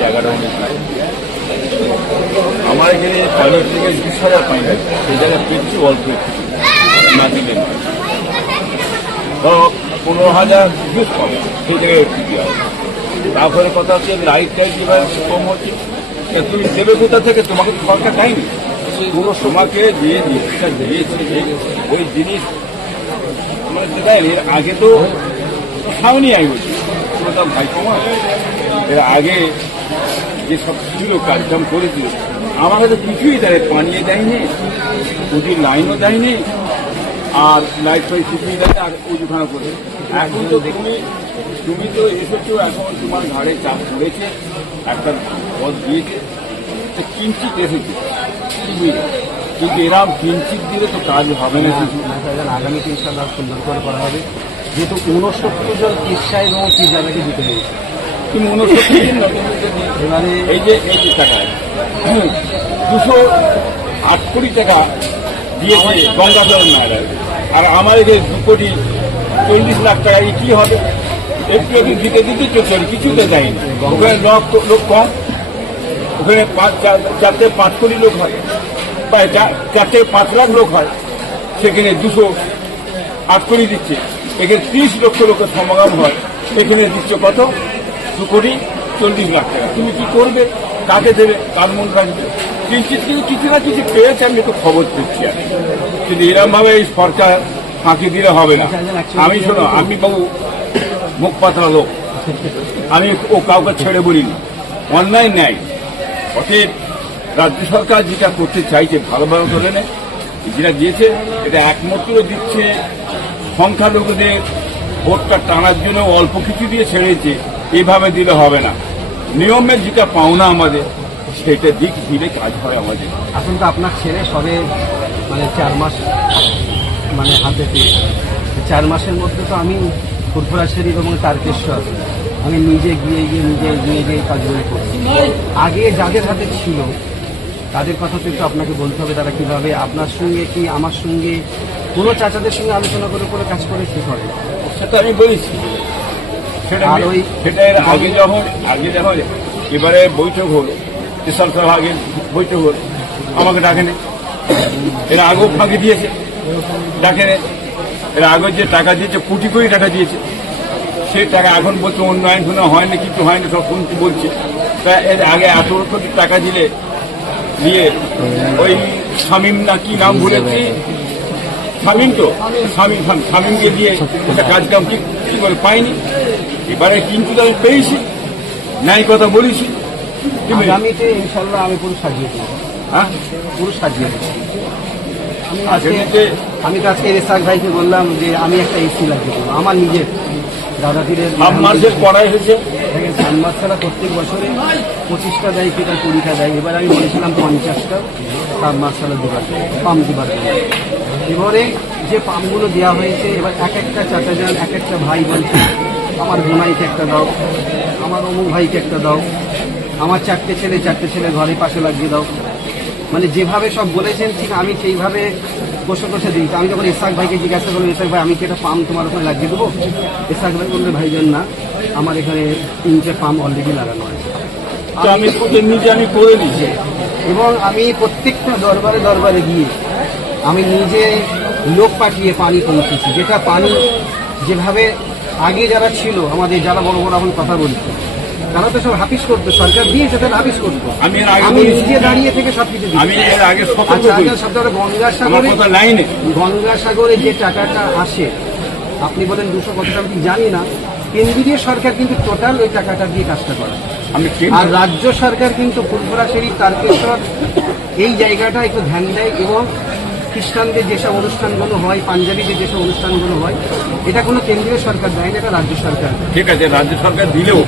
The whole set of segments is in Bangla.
জায়গাটা অনেক নাই। আমার এখানে পানির থেকে 20,000 পানি লাগে, সেই জায়গায় পেয়েছি অল্প একটু মাটি লেন 15,000 ইউজ করে, সেই জায়গায় একটু দেওয়া হয়। তারপরে কথা হচ্ছে লাইট টাইট যেভাবে কম হচ্ছে, তুমি দেবে কোথা থেকে? তোমাকে তো সরকার দেয়নি, তোমাকে যে জিনিসটা দিয়েছে ওই জিনিস মানে দেয়নি। এর আগে তো সামনে আই বলছি ওটা ভাই কমা, এর আগে যে সব ছিল কাজকাম করেছিল আমার কাছে কিছুই দেয়, পানিয়ে দেয়নি, ওটির লাইনও দেয়নি, আর লাইট ফাইট কিছুই দেয় আর ওজুখানা করে। এখন তো তুমি তো এসেছো, এখন তোমার ঘাড়ে চাপ পড়েছে, একটা পথ দিয়েছে, কিঞ্চিত এসেছে, কিন্তু এরকম কিঞ্চিত দিলে তো কাজ হবে না। আগামীতে ইনশাআল্লাহ সুন্দর করে করা হবে, যেহেতু 69 জন চিকিৎসা এবং চিকিৎসাকে দিতে হয়েছে। তুমি 69 দিন এবারে এই যে টাকায় 208 কোটি টাকা দিয়েছে গঙ্গাধর নায়ক, আর আমার এই 2,40,00,000 টাকা এই কি হবে? একটু একটু দিতে দিতে চলছে, কিছুতে দেয়নি। ওখানে লোক কম, ওখানে 4-5 কোটি লোক হয়, প্রায় 4-5 লাখ লোক হয়, সেখানে 208 কোটি দিচ্ছে। এখানে 30 লক্ষ লোকের সমাগম হয়, এখানে দিচ্ছে কত? 2,40,00,000 টাকা। তুমি কি করবে? কাকে দেবে? কার মন রাখবে? কিঞ্চিত কিন্তু কিছু না কিছু পেয়েছে, আমি তো খবর পেয়েছি। কিন্তু এরকম ভাবে এই সরকার ফাঁকি দিলে হবে না। আমি শোনো, আমি বাবু মুখ পাতলা লোক, আমি ও কাউকে ছেড়ে বলিনি, অন্যায় নেয়। অতএব রাজ্য সরকার যেটা করতে চাইছে ভালো ভালো ধরে নেয়, যেটা দিয়েছে এটা একমাত্র দিচ্ছে সংখ্যালঘুদের ভোটটা টানার জন্য অল্প কিছু দিয়ে ছেড়েছে। এভাবে দিলে হবে না, নিয়মের যেটা পাওনা আমাদের সেটা দিলে কাজ হয় আমাদের। এখন তো আপনার ছেলে সবে 4 মাস হাতে পেয়েছে। 4 মাসের মধ্যে তো আমি ফুরফুরা শরীফ এবং তারকেশ্বর আমি নিজে গিয়ে কাজগুলো করছি। আগে যাদের হাতে ছিল তাদের কথা তো একটু আপনাকে বলতে হবে, তারা কিভাবে আপনার সঙ্গে কি আমার সঙ্গে কোনো চাচাদের সঙ্গে আলোচনা করে কাজ করে ঠিক হবে, সেটা আমি বলেছি। সেটা এর আগে যখন এবারে বৈঠক হলো, তেসাল সাল আগে বৈঠক হলো, আমাকে ডাকেনি। এর আগেও ফাঁকি দিয়েছে, ডাকেনি। এর আগে যে টাকা দিয়েছে কোটি কোটি টাকা দিয়েছে, সেই টাকা এখন বলছে উন্নয়ন হয়নি, কিছু হয়নি, সব শুনতে বলছে। তা এর আগে 18 কোটি টাকা দিয়ে ওই শামীম না কি নাম বলেছি, শামীমকে দিয়ে একটা কাজ কাম কি করে পাইনি। এবারে কিন্তু আমি পেয়েছি, ন্যায় কথা বলেছি। আগামীতে ইনশাল্লাহ আমি পুরো সাজিয়ে দেবো। হ্যাঁ, পুরো সাজিয়ে দেবো। আমি তো আজকে রেসাক ভাইকে বললাম যে আমি একটা এসি লাগিয়ে দেবো আমার নিজের দাদাপীরের। সাবমার্সেল করা হয়েছে, দেখেন সাবমার্সেলরা প্রত্যেক বছরে 25টা দেয়, কেটা 20টা দেয়। এবার আমি বলেছিলাম 50টা সাবমার্সেলের পাম্প দিবার জন্য। এবারে যে পাম্পগুলো দেওয়া হয়েছে, এবার এক একটা চাচা যান, এক একটা ভাই বলছে আমার বোনাইকে একটা দাও, আমার অমুক ভাইকে একটা দাও, আমার 4টে ছেলে ঘরে পাশে লাগিয়ে দাও। যেভাবে সব বলেছেন ঠিক আমি সেইভাবে বসে দিই। আমি যখন এসাক ভাইকে জিজ্ঞাসা করলাম, এসাক ভাই আমি কি একটা পাম্প তোমার ওখানে লাগিয়ে দেবো? এসাক ভাই বললে ভাইজান না, আমার এখানে 3টে পাম্প অলরেডি লাগানো আছে, আমি করে দিচ্ছি। এবং আমি প্রত্যেকটা দরবারে গিয়ে আমি নিজে লোক পাঠিয়ে পানি পৌঁছেছি। যেটা পানি যেভাবে আগে যারা ছিল আমাদের, যারা বড় এখন কথা বলছে, তারা তো সব হাফিস করতো, সরকার দিয়েছে তারা হাফিস করতো। আমি নিজে দাঁড়িয়ে থেকে সবকিছু গঙ্গাসাগরে যে টাকাটা আসে, আপনি বলেন 200 কত টাকা আমি জানি না, কেন্দ্রীয় সরকার কিন্তু টোটাল ওই টাকাটা দিয়ে কাজটা করে। আর রাজ্য সরকার কিন্তু ফুরফুরা শরীফ তারকেশ্বর এই জায়গাটা একটু ধ্যান দেয়, এবং খ্রিস্টানদের যেসব অনুষ্ঠানগুলো হয়, পাঞ্জাবিদের যেসব অনুষ্ঠানগুলো হয়, এটা কোনো কেন্দ্রীয় সরকার দেয় না, এটা রাজ্য সরকার। ঠিক আছে, রাজ্য সরকার দিলেও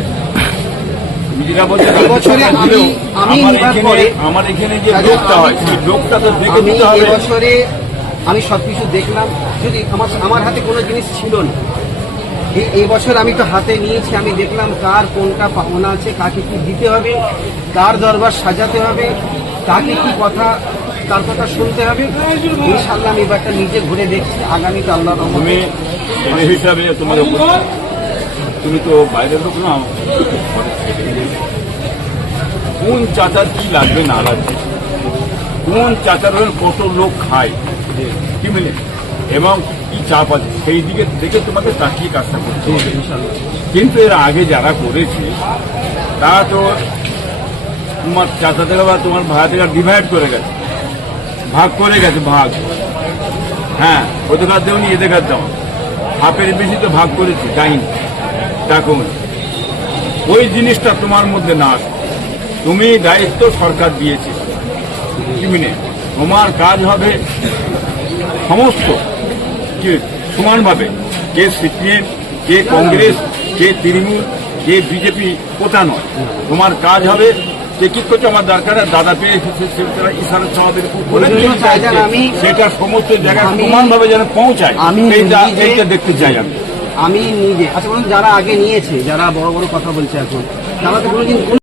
এবছরে আমি সবকিছু দেখলাম। যদি আমার হাতে কোনো জিনিস ছিল না, এই বছর আমি তো হাতে নিয়েছি, আমি দেখলাম কার কোনটা পাওনা আছে, কাকে কি দিতে হবে, কার দরবার সাজাতে হবে, কাকে কি কথা, তার কথা শুনতে হবে। ইনশাআল্লাহ আমি এবারটা নিজে ঘুরে দেখছি। আগামীতে আল্লাহর রহমতে হিসাবে তুমি তো বাইরের লোক না, কোন চাচার কি লাগবে না লাগবে, কোন চাচার হয়ে কত লোক খায়, কি মিলে এবং কি চাপ আছে, সেই দিকে দেখে তোমাকে তাকিয়ে কাজটা করতে হবে। কিন্তু এর আগে যারা করেছে তারা তো তোমার চাচাদের বা তোমার ভাইদের ডিভাইড করে গেছে, ভাগ করে গেছে, ভাগ। হ্যাঁ, ওদের কাজ দেওনি, এদের কাজ দেওয়া, হাফের বেশি তো ভাগ করেছে, যাইনি। দেখুন ওই জিনিসটা তোমার মধ্যে না আসে। তুমি দায়িত্ব সরকার দিয়েছে, কি মিনে তোমার কাজ হবে সমস্ত কি সমানভাবে, কে সিপিএম, কে কংগ্রেস, কে তৃণমূল, কে বিজেপি, কোথা নয়। তোমার কাজ হবে যে কি করছে আমার দরকার, দাদা পেয়ে সেটা ইশারা চাওয়াদের উপরে সেটা সমস্ত জায়গায় সমানভাবে যেন পৌঁছায়, এইটা দেখতে চাই আমি। আমি নিজে, আচ্ছা বলুন, যারা আগে নিয়েছে, যারা বড় বড় কথা বলছে এখন, তারা তো কোনোদিন